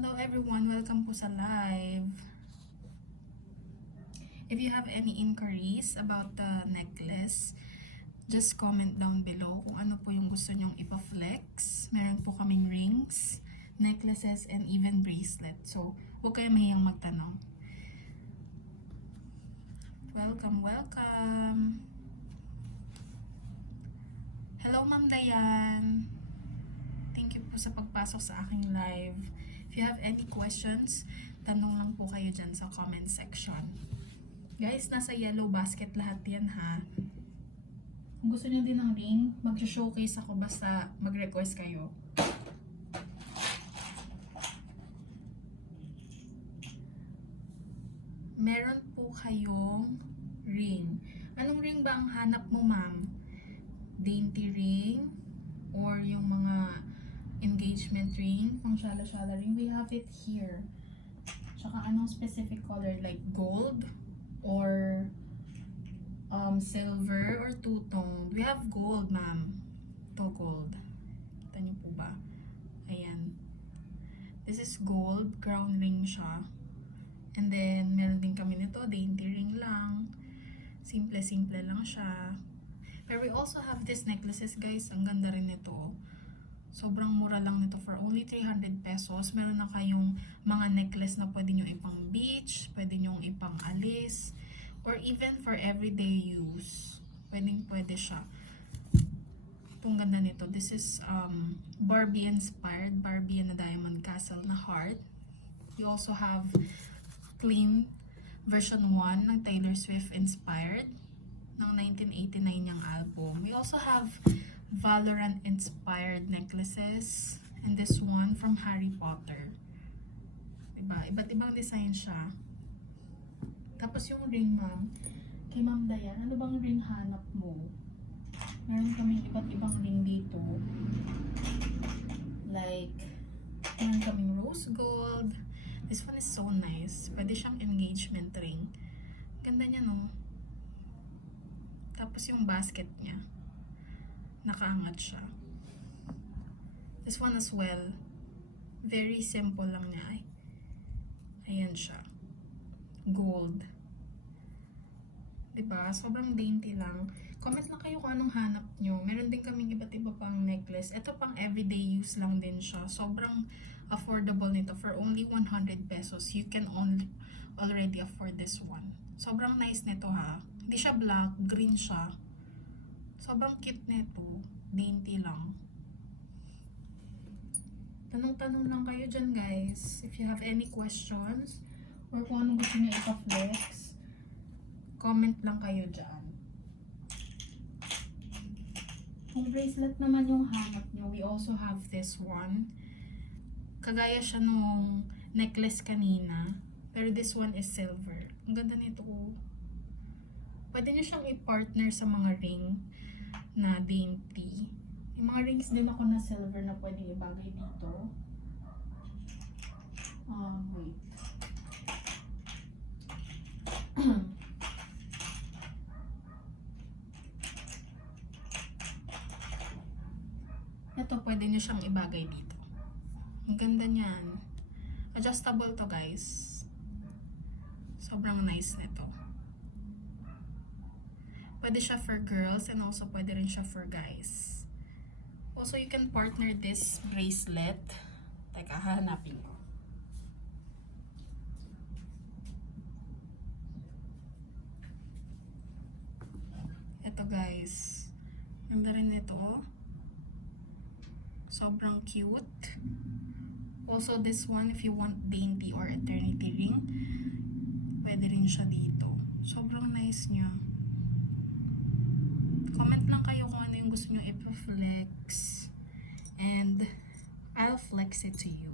Hello everyone, welcome po sa live. If you have any inquiries about the necklace, just comment down below kung ano po yung gusto nyong ipa-flex. Meron po kaming rings, necklaces, and even bracelet. So, huwag kayo mahiyang magtanong. Welcome, welcome. Hello Ma'am Dayan. Thank you po sa pagpasok sa aking live. If you have any questions, tanong lang po kayo dyan sa comment section. Guys, nasa yellow basket lahat yan ha. Kung gusto niyo din ng ring, mag-showcase ako basta mag-request kayo. Meron po kayong ring. Anong ring ba ang hanap mo, ma'am? Dainty ring? Or yung mga engagement ring? Pang shala-shala ring? We have it here. Tsaka anong specific color? Like gold? Or silver? Or two-toned? We have gold, ma'am. Ito gold. Kita niyo po ba? Ayan. This is gold. Crown ring siya. And then, meron din kami nito. Dainty ring lang. Simple-simple lang siya. Pero we also have these necklaces, guys. Ang ganda rin nito. Sobrang mura lang nito for only 300 pesos. Meron na kayong mga necklace na pwede nyo ipang beach, pwede nyo ipang alis, or even for everyday use. Pwede siya. Itong ganda nito. This is Barbie inspired. Barbie na diamond castle na heart. We also have Clean version 1 ng Taylor Swift inspired ng 1989 niyang album. We also have Valorant inspired necklaces, and this one from Harry Potter. Diba? Iba't ibang design siya. Tapos yung ring, ma'am, kay Ma'am Dayan, ano bang ring hanap mo? Meron kaming iba't ibang ring dito. Like, meron kaming rose gold. This one is so nice. Pwede siyang engagement ring. Ganda niya, no? Tapos yung basket niya. Nakaangat siya. This one as well. Very simple lang niya. Ay. Ayan siya. Gold. Diba? Sobrang dainty lang. Comment lang kayo kung anong hanap nyo. Meron din kaming iba't iba pang necklace. Ito pang everyday use lang din siya. Sobrang affordable nito. For only 100 pesos, you can already afford this one. Sobrang nice nito ha. Hindi siya black, green siya. Sobrang cute nito. Dainty lang. Tanong-tanong lang kayo dyan, guys. If you have any questions, or kung anong gusto niyo ipa-flex, comment lang kayo dyan. Kung bracelet naman yung hanap nyo, we also have this one. Kagaya siya nung necklace kanina. Pero this one is silver. Ang ganda nito. Pwede nyo siyang i-partner sa mga ring na dainty. May mga rings din ako na silver na pwede ibagay dito. Wait. Ito, pwede nyo siyang ibagay dito. Ang ganda niyan. Adjustable to, guys. Sobrang nice nito. Pwede siya for girls and also pwede rin siya for guys. Also, you can partner this bracelet. Teka, hahanapin ko. Ito, guys. Ganda rin ito. Sobrang cute. Also, this one, if you want dainty or eternity ring, pwede rin siya dito. Sobrang nice niya. Comment lang kayo kung ano yung gusto nyo i-flex. And I'll flex it to you.